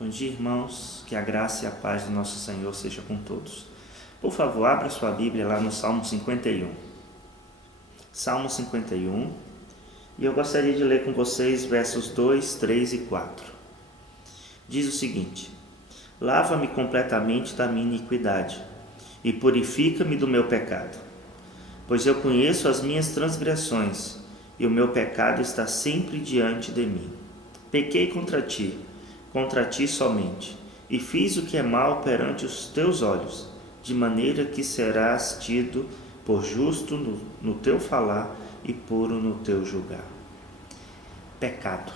Bom dia, irmãos, que a graça e a paz do nosso Senhor seja com todos. Por favor, abra sua Bíblia lá no Salmo 51. Salmo 51, e eu gostaria de ler com vocês versos 2, 3 e 4. Diz o seguinte: Lava-me completamente da minha iniquidade e purifica-me do meu pecado, pois eu conheço as minhas transgressões e o meu pecado está sempre diante de mim. Pequei contra ti somente, e fiz o que é mal perante os teus olhos, de maneira que serás tido por justo no teu falar e puro no teu julgar. Pecado.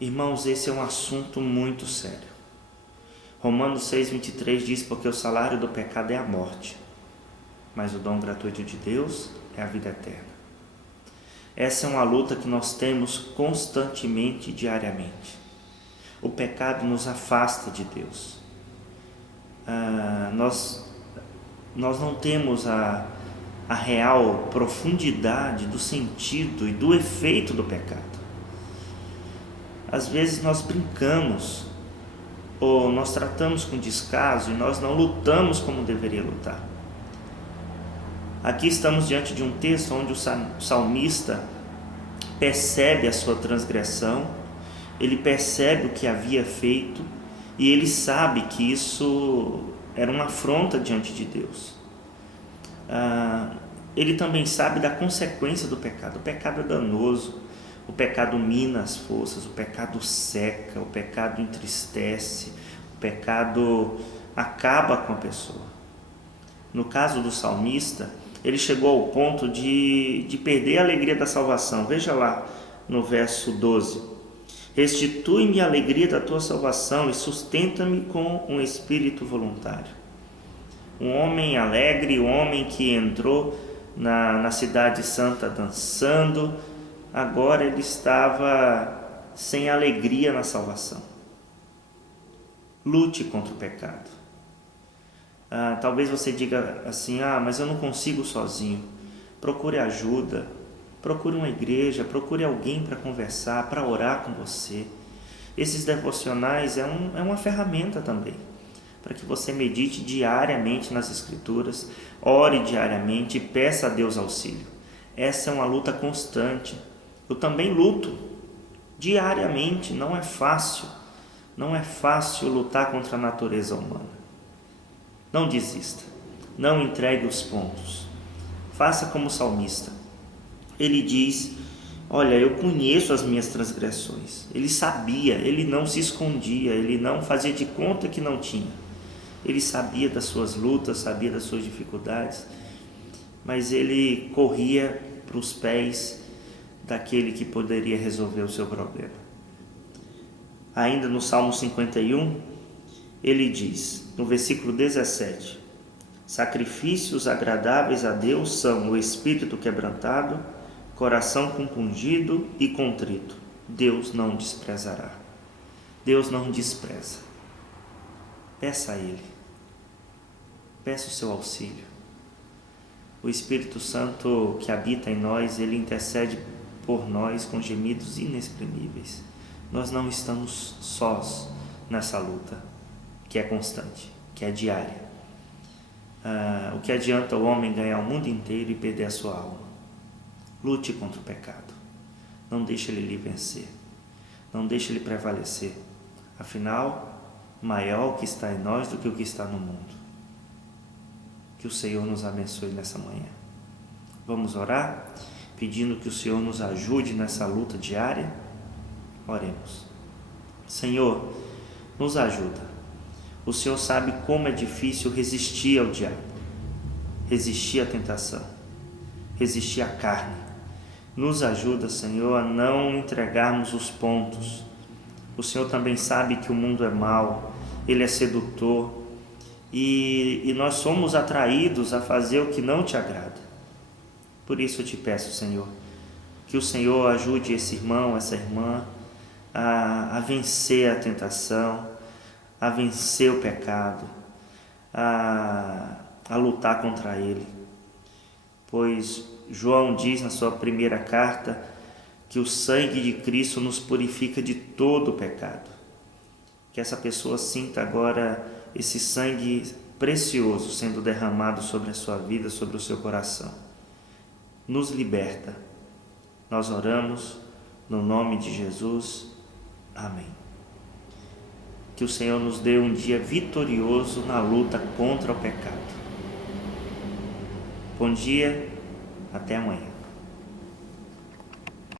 Irmãos, esse é um assunto muito sério. Romanos 6,23 diz: porque o salário do pecado é a morte, mas o dom gratuito de Deus é a vida eterna. Essa é uma luta que nós temos constantemente, diariamente. O pecado nos afasta de Deus. Nós não temos a real profundidade do sentido e do efeito do pecado. Às vezes nós brincamos ou nós tratamos com descaso e nós não lutamos como deveria lutar. Aqui estamos diante de um texto onde o salmista percebe a sua transgressão, ele percebe o que havia feito e ele sabe que isso era uma afronta diante de Deus. Ele também sabe da consequência do pecado. O pecado é danoso, o pecado mina as forças, o pecado seca, o pecado entristece, o pecado acaba com a pessoa. No caso do salmista, ele chegou ao ponto de perder a alegria da salvação. Veja lá no verso 12: restitui-me a alegria da tua salvação e sustenta-me com um espírito voluntário. Um homem alegre, um homem que entrou na cidade santa dançando, agora ele estava sem alegria na salvação. Lute contra o pecado. Talvez você diga assim: mas eu não consigo sozinho. Procure ajuda, procure uma igreja, procure alguém para conversar, para orar com você. Esses devocionais é uma ferramenta também, para que você medite diariamente nas Escrituras, ore diariamente e peça a Deus auxílio. Essa é uma luta constante. Eu também luto diariamente, não é fácil lutar contra a natureza humana. Não desista, não entregue os pontos. Faça como o salmista. Ele diz: olha, eu conheço as minhas transgressões. Ele sabia, ele não se escondia, ele não fazia de conta que não tinha. Ele sabia das suas lutas, sabia das suas dificuldades, mas ele corria para os pés daquele que poderia resolver o seu problema. Ainda no Salmo 51, ele diz, no versículo 17: sacrifícios agradáveis a Deus são o espírito quebrantado, coração compungido e contrito. Deus não desprezará. Deus não despreza. Peça a Ele. Peça o seu auxílio. O Espírito Santo que habita em nós, Ele intercede por nós com gemidos inexprimíveis. Nós não estamos sós nessa luta, que é constante, que é diária. O que adianta o homem ganhar o mundo inteiro e perder a sua alma? Lute contra o pecado. Não deixe ele lhe vencer. Não deixe ele prevalecer. Afinal, maior o que está em nós do que o que está no mundo. Que o Senhor nos abençoe nessa manhã. Vamos orar, pedindo que o Senhor nos ajude nessa luta diária? Oremos. Senhor, nos ajuda. O Senhor sabe como é difícil resistir ao diabo, resistir à tentação, resistir à carne. Nos ajuda, Senhor, a não entregarmos os pontos. O Senhor também sabe que o mundo é mau, ele é sedutor, e nós somos atraídos a fazer o que não te agrada. Por isso eu te peço, Senhor, que o Senhor ajude esse irmão, essa irmã a vencer a tentação, a vencer o pecado, a lutar contra ele. Pois João diz na sua primeira carta que o sangue de Cristo nos purifica de todo o pecado. Que essa pessoa sinta agora esse sangue precioso sendo derramado sobre a sua vida, sobre o seu coração. Nos liberta. Nós oramos no nome de Jesus. Amém. Que o Senhor nos dê um dia vitorioso na luta contra o pecado. Bom dia, até amanhã.